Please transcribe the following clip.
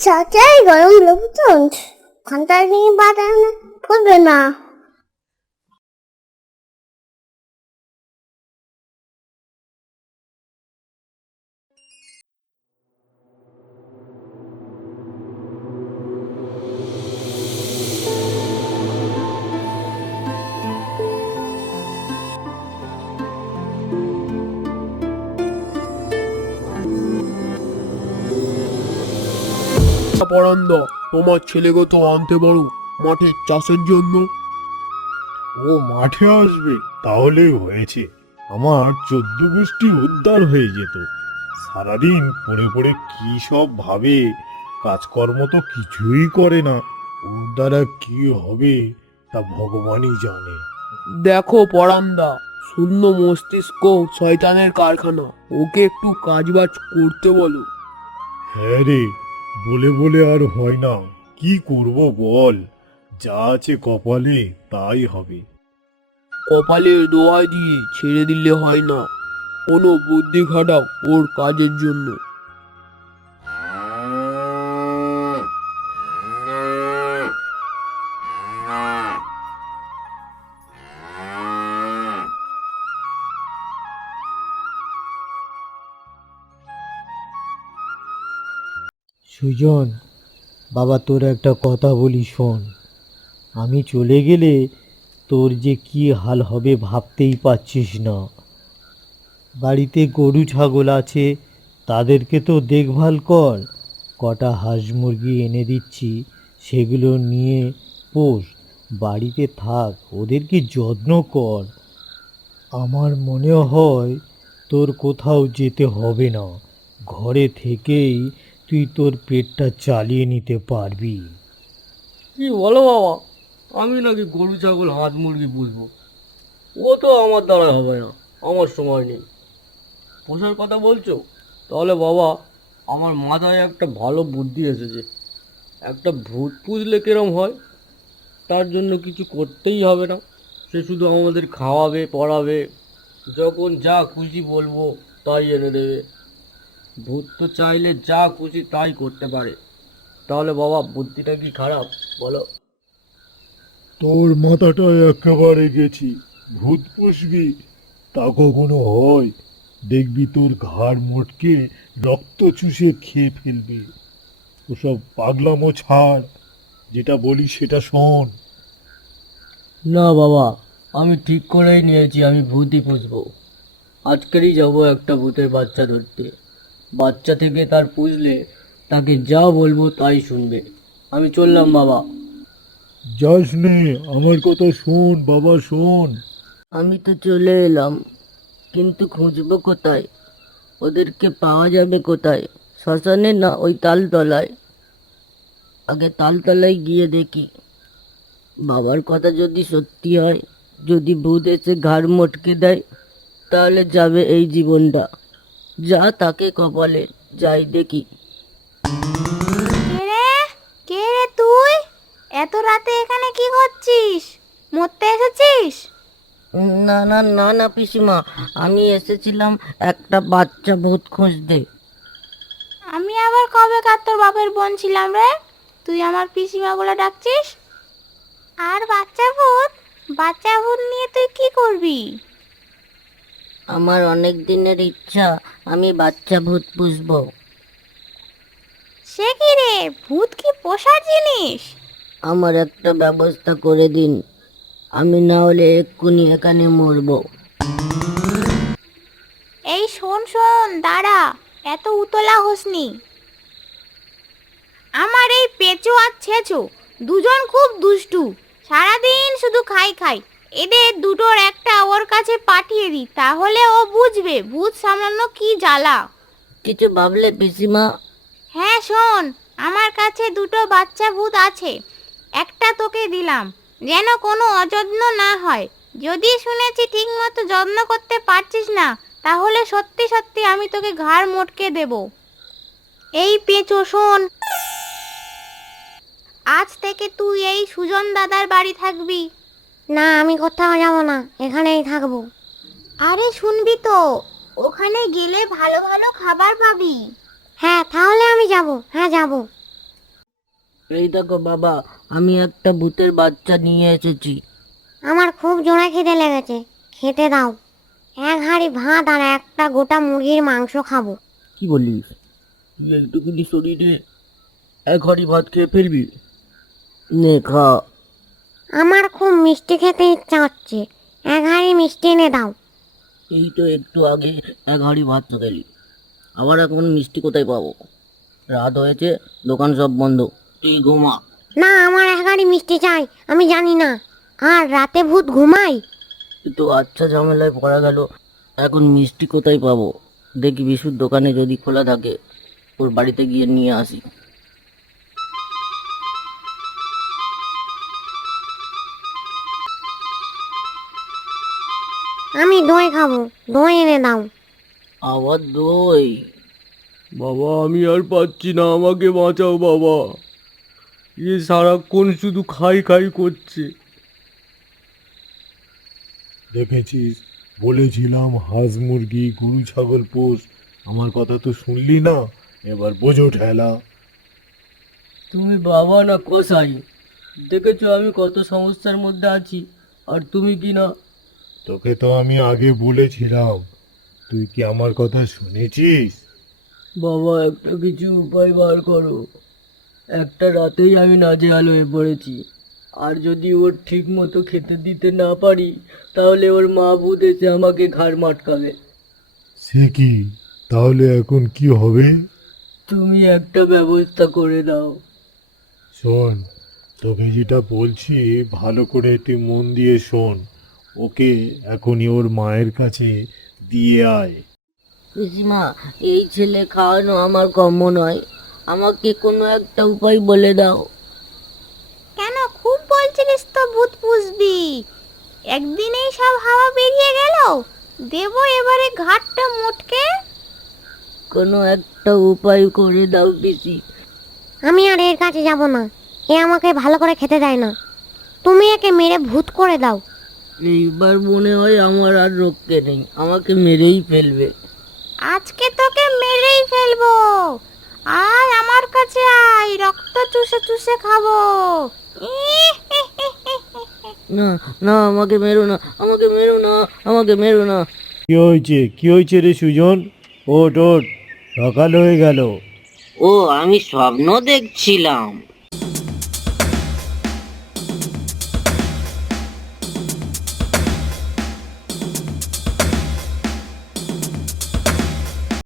চাচাই গরম লেবু চান্স ঘণ্টা নিয়ে বাদাম ফুলবে না পরান্দা তোমার ছেলেকে তো আনতে পারো মাঠে চাষের জন্য। ও মাঠে আসবে তাহলেই হয়েছে। আমার চোদ্দ গোষ্ঠী উদ্ধার হয়ে যেত। সারাদিন পড়ে পড়ে কি সব ভাবে কাজকর্ম তো কিছুই করে না। ওর দ্বারা কি হবে তা ভগবানই জানে। দেখো পরান্দা শূন্য মস্তিষ্ক শয়তানের কারখানা। ওকে একটু কাজবাজ করতে বলো। হ্যাঁ রে বলে বলে আর হয় না। কি করব বল? যা আছে কপালে তাই হবে। কপালের দোয়া দিয়ে ছেড়ে দিলে হয় না। কোনো বুদ্ধি খাটাও ওর কাজের জন্য। সুজন, বাবা তোর একটা কথা বলি শোন। আমি চলে গেলে তোর যে কি হাল হবে ভাবতেই পারছিস না। বাড়িতে গরু ছাগল আছে, তাদেরকে তো দেখভাল কর। কটা হাঁস মুরগি এনে দিচ্ছি, সেগুলো নিয়ে পোষ বাড়িতে থাক ওদেরকে যত্ন কর। আমার মনে হয় তোর কোথাও যেতে হবে না। ঘরে থেকেই তুই তোর পেটটা চালিয়ে নিতে পারবি। কি বলো বাবা? আমি নাকি গরু, ছাগল, হাঁস, মুরগি পুষবো। ও তো আমার দ্বারা হবে না, আমার সময় নেই। পোষার কথা বলছো? তাহলে বাবা, আমার মাথায় একটা ভালো বুদ্ধি এসেছে। একটা ভূত পুষলে কিরম হয়? তার জন্য কিছু করতেই হবে না। সে শুধু আমাদের খাওয়াবে, পড়াবে। যখন যা খুশি বলব, তাই এনে দেবে। ভূত তো চাইলে যা খুশি তাই করতে পারে। তাহলে বাবা বুদ্ধিটা কি খারাপ? বলো। তোর মাথাটা একেবারে গেছি। ভূত পুষবি তা কখনো হয়? দেখবি তোর ঘাড় মোটকে রক্ত চুষে খেয়ে ফেলবে। ওসব পাগলামো ছাড় যেটা বলি সেটা শোন। না বাবা আমি ঠিক করেই নিয়েছি আমি ভূতই পুষবো। আজকেরই যাব একটা ভূতের বাচ্চা ধরতে। বাচ্চা থেকে তার পুষলে তাকে যা বলব তাই শুনবে। আমি চললাম বাবা। যাস নে আমার কথা শোন বাবা শোন। আমি তো চলে এলাম কিন্তু খুঁজবো কোথায়? ওদেরকে পাওয়া যাবে কোথায়? শ্মশানে না ওই তালতলায়? আগে তালতলায় গিয়ে দেখি। বাবার কথা যদি সত্যি হয় যদি ভূত এসে ঘাড় মটকে দেয় তাহলে যাবে এই জীবনটা। যা তাকে কপালে যাই দেখি। কে রে? তুই? এত রাতে এখানে কি করছিস? মরতে এসেছিস? না না না না পিসিমা আমি এসেছিলাম একটা বাচ্চা ভূত খুঁজতে। আমি আবার কবে তোর বাপের বোন ছিলাম রে? তুই আমার পিসিমা বলে ডাকছিস? আর বাচ্চা ভূত? বাচ্চা ভূত নিয়ে তুই কি করবি? আমার অনেক দিনের ইচ্ছা আমি বাচ্চা ভূত পুষবো সে কি রে? ভূত কি পোষার জিনিস? আমার একটা ব্যবস্থা করে দিন। আমি না হলে এক্ষুনি এখানে মরবো। এই শোন শোন দাঁড়া। এত উতলা হোসনি। আমার এই পেঁচো আর ছেচো দুজন খুব দুষ্টু। সারাদিন শুধু খাই খাই। এদের দুটোর একটা ওর কাছে পাঠিয়ে দিই তাহলে ও বুঝবে ভূত সামলানো কি জ্বালা। কিছু ভাবলে পিসিমা। হ্যাঁ শোন আমার কাছে দুটো বাচ্চা ভূত আছে একটা তোকে দিলাম যেন কোনো অযত্ন না হয়। যদি শুনেছি ঠিক মতো যত্ন করতে পারছিস না তাহলে সত্যি সত্যি আমি তোকে ঘাড় মোটকে দেব। এই পেঁচো শোন। আজ থেকে তুই এই সুজন দাদার বাড়ি থাকবি। না আমি কোথাও যাব না এখানেই থাকব। আরে শুনবি তো ওখানে গেলে ভালো ভালো খাবার পাবি। হ্যাঁ তাহলে আমি যাব হ্যাঁ যাব। এই দেখো বাবা আমি একটা ভূতের বাচ্চা নিয়ে এসেছি। আমার খুব জোড়া খিদে লেগেছে খেতে দাও। এক হাঁড়ি ভাত আর একটা গোটা মুরগির মাংস খাব। কি বলিস? তুই একটুখানি শরীরে এক হাঁড়ি ভাত খেয়ে ফেলবি নে খা। আমার খুব মিষ্টি খেতে ইচ্ছা হচ্ছে। এক হাঁড়ি মিষ্টি এনে দাও। এই তো একটু আগে এক হাঁড়ি ভাত খেলি। আবার এখন মিষ্টি কোথায় পাবো? রাত হয়েছে দোকান সব বন্ধ। তুই ঘুমা। না আমার এক হাঁড়ি মিষ্টি চাই আমি জানি না। আর রাতে ভূত ঘুমাই তো আচ্ছা ঝামেলায় পড়া গেল এখন মিষ্টি কোথায় পাবো? দেখি বিশুর দোকানে যদি খোলা থাকে ওর বাড়িতে গিয়ে নিয়ে আসি। আমি দই খাব দই এনে দাও। আবার দই? বাবা আমি আর পাচ্ছি না আমাকে বাঁচাও বাবা। এ সারাক্ষণ শুধু খাই খাই করছে। দেখেছিস? বলেছিলাম হাঁস মুরগি গরু ছাগল পোষ। আমার কথা তো শুনলি না? এবার বোঝো ঠেলা। তুমি বাবা না কসাই? দেখেছ আমি কত সমস্যার মধ্যে আছি আর তুমি কি না তোকে তো আমি আগে বলেছিলাম। তুই কি আমার কথা শুনেছিস? বাবা একটা কিছু উপায় বার করো। একটা রাতেই আমি নাজেহাল হয়ে পড়েছি। আর যদি ওর ঠিক মতো খেতে দিতে না পারি তাহলে ওর মা বুধ এসে আমাকে ঘাড় মাটকাবে। সে কি? তাহলে এখন কি হবে? তুমি একটা ব্যবস্থা করে দাও। শোন তোকে যেটা বলছি ভালো করে তুই মন দিয়ে শোন। ওকে এখনই ওর মায়ের কাছে দিয়ে আয়। পিসিমা এই ছেলে খাওয়ানো আমার কম্য নয়। আমাকে কোনো একটা উপায় বলে দাও। কেন? খুব বলছিলিস তো ভূত পুষবি। একদিনেই সব হাওয়া বেরিয়ে গেল। দেব এবারে ঘাটটা মোটকে। কোনো একটা উপায় করে দাও পিসি। আমি আর এর কাছে যাব না। এ আমাকে ভালো করে খেতে দেয় না। তুমি একে মেরে ভূত করে দাও। এইবার মনে হয় আমার আর রক্ষে নেই। আমাকে মেরেই ফেলবে। আজকে তোকে মেরেই ফেলব। আর আমার কাছে আয় রক্ত চুষে চুষে খাব। না না আমাকে মেরো না আমাকে মেরো না আমাকে মেরো না। কি হয়েছে? কি হয়েছে রে সুজন? ওট ওট সকাল হয়ে গেল। ও আমি স্বপ্ন দেখছিলাম।